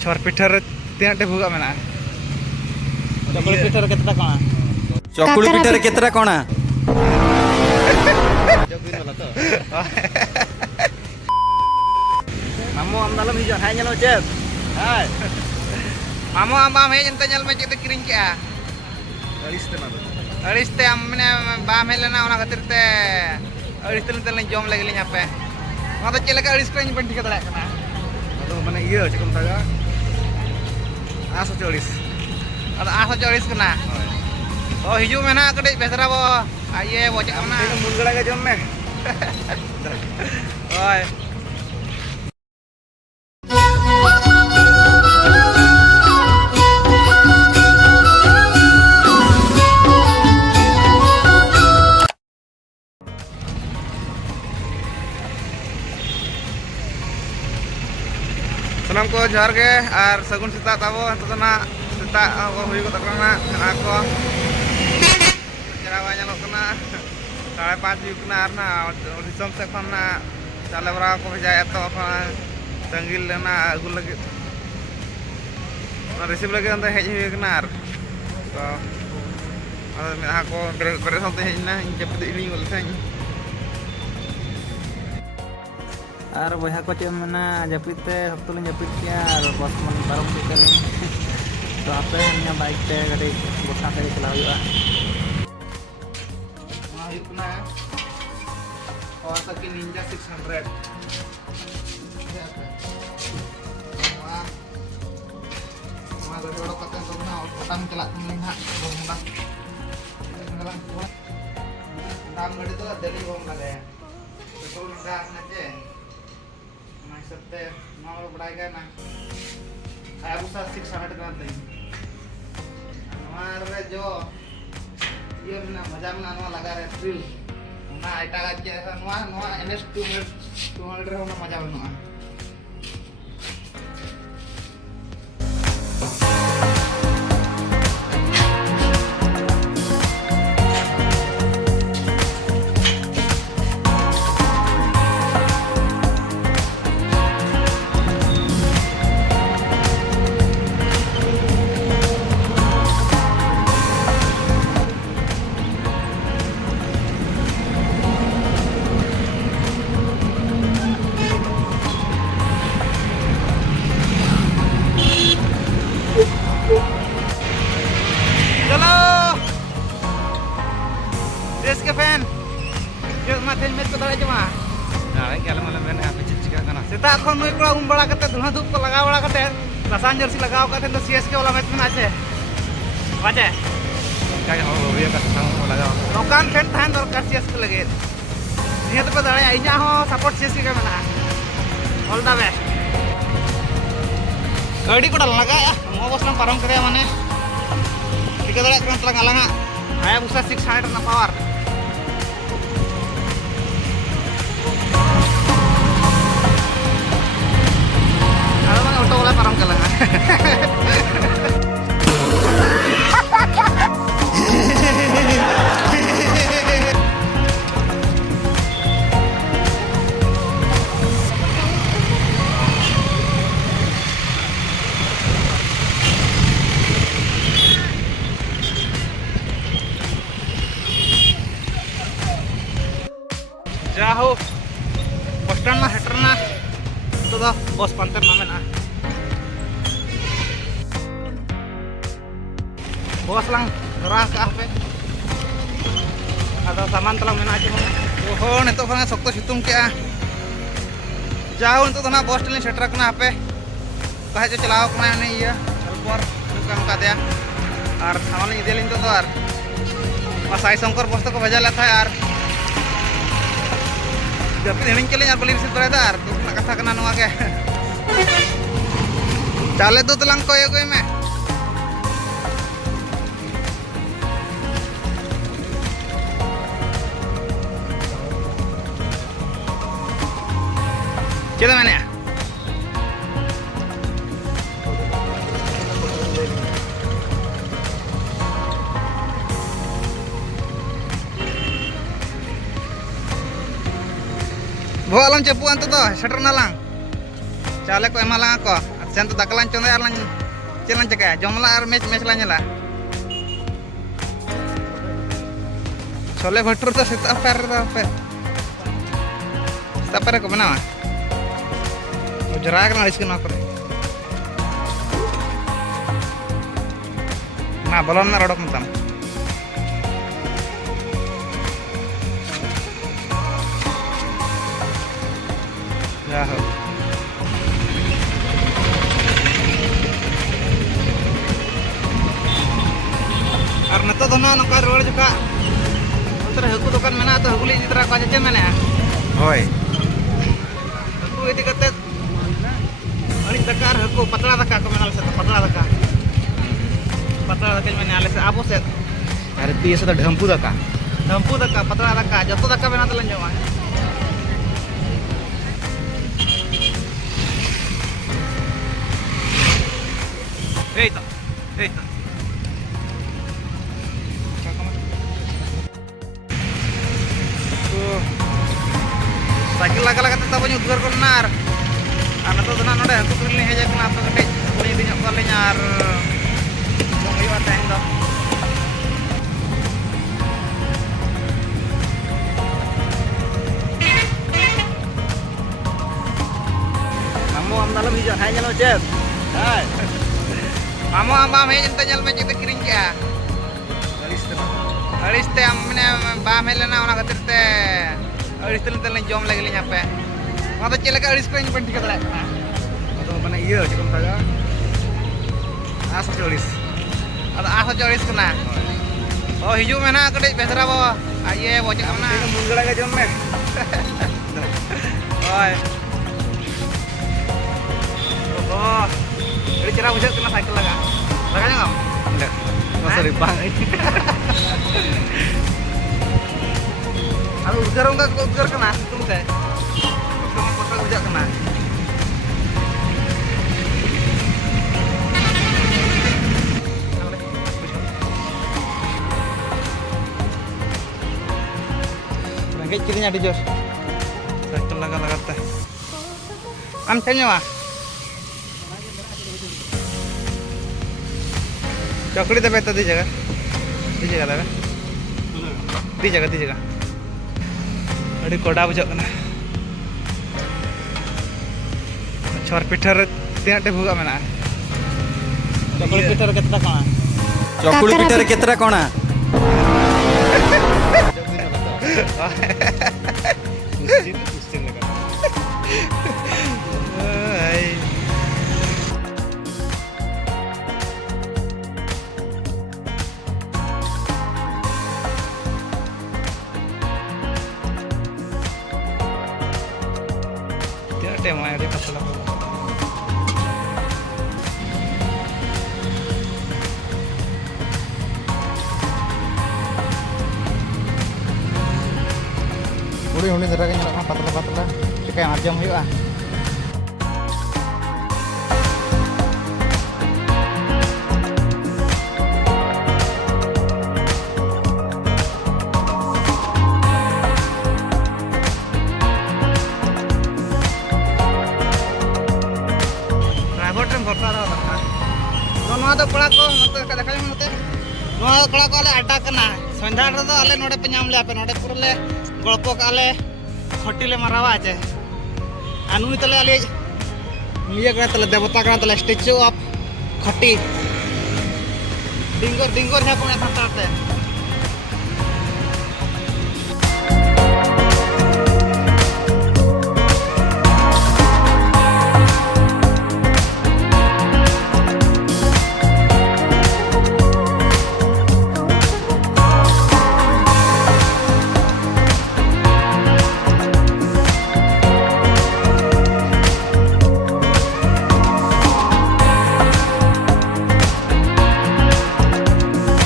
Chor pitar tiang te buka mana? चकुली पिठर केतरा कोणा चकुली पिठर केतरा कोणा जबिन वाला तो मामो आमदालम हिजो हाय nyelo cep hi Mamo am he jente nyal me cete kiring ke a. galis te mado Aris te amne ba me lena ona khatir te aris te len jom lagi linya pe. Ngata chele ka aris kren bandi ka dala kana. ado mane iya cekum taga aso colis Ada asa joris kana. Oh hiju mena kade besara bo. Aye bocak mana. ini munggala ga jom me Oi. Salam ko johar ge ar sagun sita tabo to na sita ko huyu ko takana ako jarawa nyalo kana 5:30 huyu kana ar na disam se kana chale bra ko bhejaya to kana tangil na agu lagi na receive lagi anta hej huyu kana ar to ako bere salte hej na injap ini bolsan ar boyha ko cem mana japit te sabtu len japit kia ar bos man barom sekali to ape nya bike te gade bosa te chala huyuga ma huyu kana Kawasaki Ninja 600 Wah, dari orang kata sana, orang celak melihat bomba. Tang gede tuh dari bomba deh. Betul nggak ngace? Maksudnya mau berapa na? Saya usah 600 kan tadi. हमारे जो ये ना मजा में ना लगा रहे thrill ना आइटा का जैसा नवा NS 200 होना मजा बना के फैन जो माथे में तो दड़ा जमा nah ini kalau malam ini apa cicika kana सेता खन नुई कोड़ा उम बड़ा कते धुना धूप को लगा बड़ा कते लसान जर्सी लगाव कते तो CSK वाला मैच में आछे बाजे kayak oh dia ka sang laga नौकान फैन थान दरकार CSK लगे नियत पे दड़ा आइजा हो सपोर्ट CSK के मना ऑल द बेस्ट गाड़ी कोड़ा लगा मो बसला परम करे माने टिके दड़ा कन तला गालंगा Hayabusa 600 na power Ada mana auto wala parang kalangan Jauh bos stand mah heterna itu dah bos panter namanya bos lang gerah ke apa atau saman telang mena aja oh itu kan sokto situng ke jauh untuk tanah bos stand setra kena apa kah aja celau kena ini iya alpor bukan kata ya ar saman ini dia lintu tuh ar pas saya songkor bos tuh kebaca lihat saya ar Tapi ini kalian yang beli receipt beredar, tuh nak kata kena nuang ke. Cale tuh telang koyo gue meh. Kita mana ya? Bawa alam cepuan tuh, shutter nalang. Cale ko emalang ako. sen to dakalan chonda ar lan chelan chaka jomla ar match la nyala chole bhatur to seta per ko banawa jara kana iske na kore na bolon na rodok mutam ya ho ar nato dono naka road juga antara haku dokan mena atau hakuli di tera kaca mena होय haku idi kate anis dakar haku patla daka ko mena se patla daka mena ale se abo se are pi se dhampu daka patla daka joto daka mena telan joma Eita. Cycle laga tetap punya udgar konar. Anak tu tenan udah aku pilih aja kenapa gede. Ini dinyak kali nyar. Mau yuk ateng dong. Kamu am dalam hijau hanya lo cep. Hai. Kamu ambam aja entah nyal macam itu kering ya. Alis teh amne bam helena ona khatir teh. Alis telan jom lagi li nyape. Mata cile ka alis ko ni penting kata. Atau mana iya cukup saja. Asa jolis. Ada asa jolis kena. Oh hijau mana kede besara bawa. Aye bocah mana. Ini munggala ka jom men. Oi. Oh. Ini cerah bujak kena cycle laga. Laganya enggak? enggak masa ribang Alu udgar kena situng teh. Kota bujak kena. Bangkit kirinya di jos. Cycle laga teh. Am chanya mah. चौकड़ी दबे तो दी जगह दबे दी जगह अड़ी कोड़ा बुझा कना छोर पिठर तीन टे भुगा मेना चौकड़ी पिठर केतना कणा चकुली पिठारे केतरा कोणा tema ya dia pasal apa Uli darah kan nyala patla kayak marjam yuk ah तो कड़ा को मतलब देखा मते नोआ कड़ा को आले अड्डा कना संध्या रे तो आले नोडे पे नाम ले आपे नोडे पुरले गल्पो काले खटीले मारावा आचे आनुनी तले आले निया करा तले देवता करा तले स्टैचू ऑफ खटी डिंगर है कोने थाते